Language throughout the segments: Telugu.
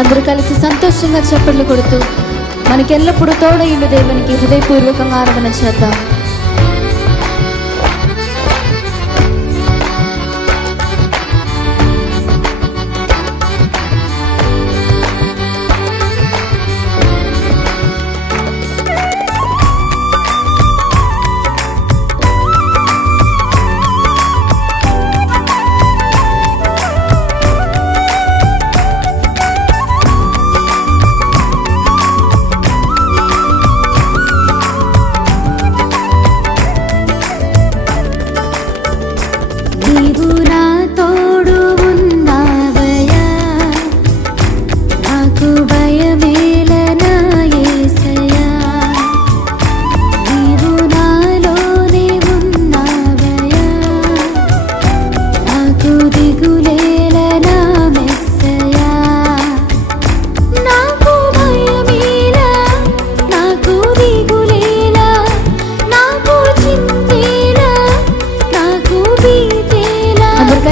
అందరూ కలిసి సంతోషంగా చెప్పండి కొడుతూ మనకెల్లప్పుడూ తోడైండు దేవునికి హృదయపూర్వకంగా ఆరాధన చేద్దాం.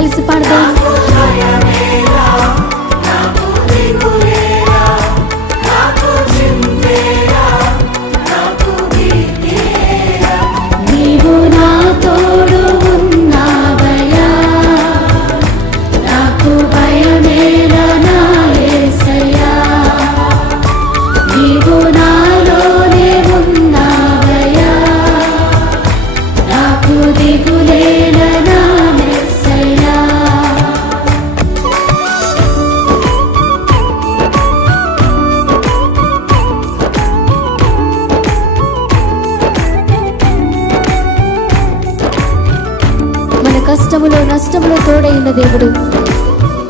కలిసి పాడదాం కష్టములో నష్టములో తోడైన దేవుడు.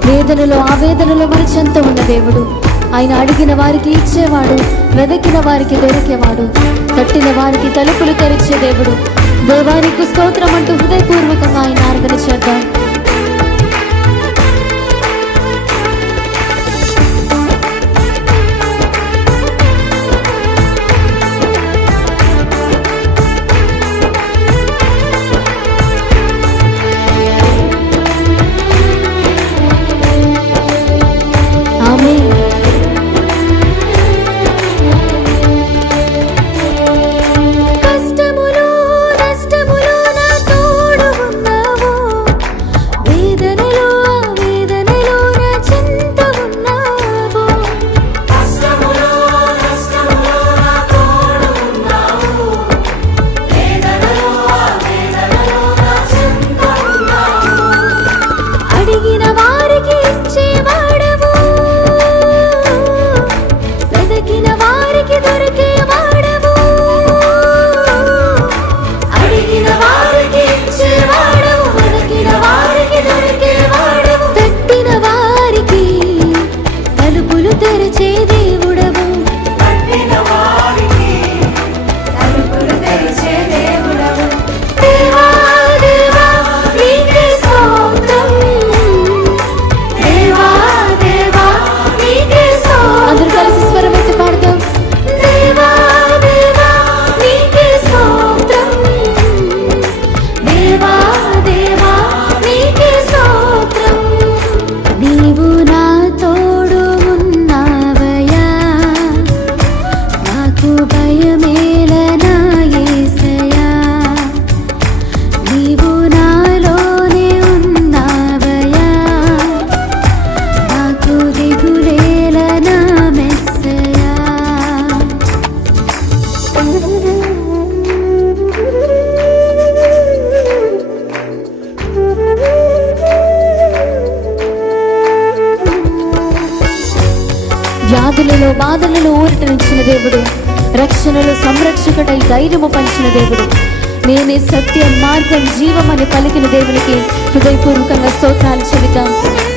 వేదనలో ఆవేదనలో మరి చెంత ఉన్న దేవుడు. ఆయన అడిగిన వారికి ఇచ్చేవాడు వెదకిన వారికి దొరికేవాడు తట్టిన వారికి తలుపులు తెరిచే దేవుడు. దేవానికి స్తోత్రం అంటూ హృదయపూర్వకంగా ఆయన ఆరాధన చేద్దాం. వ్యాధులలో బాధలలో ఊరటనిచ్చిన దేవుడు. రక్షణలో సంరక్షకుడై ధైర్యము పంచిన దేవుడు. నేనే సత్యం మార్గం జీవం అని పలికిన దేవునికి హృదయపూర్వకంగా స్తోత్రాలు చెబుతాను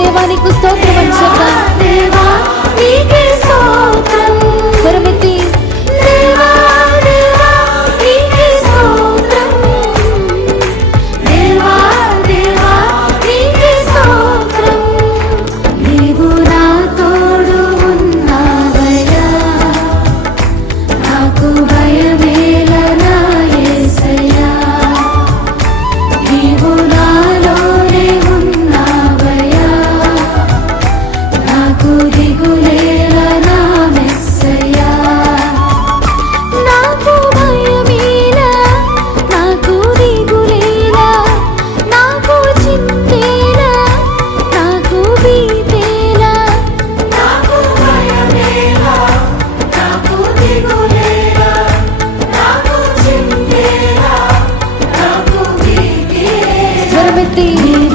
దేవానికి స్తోత్రం అని చెప్దాం దేవా నీకే స్తోత్రం. everything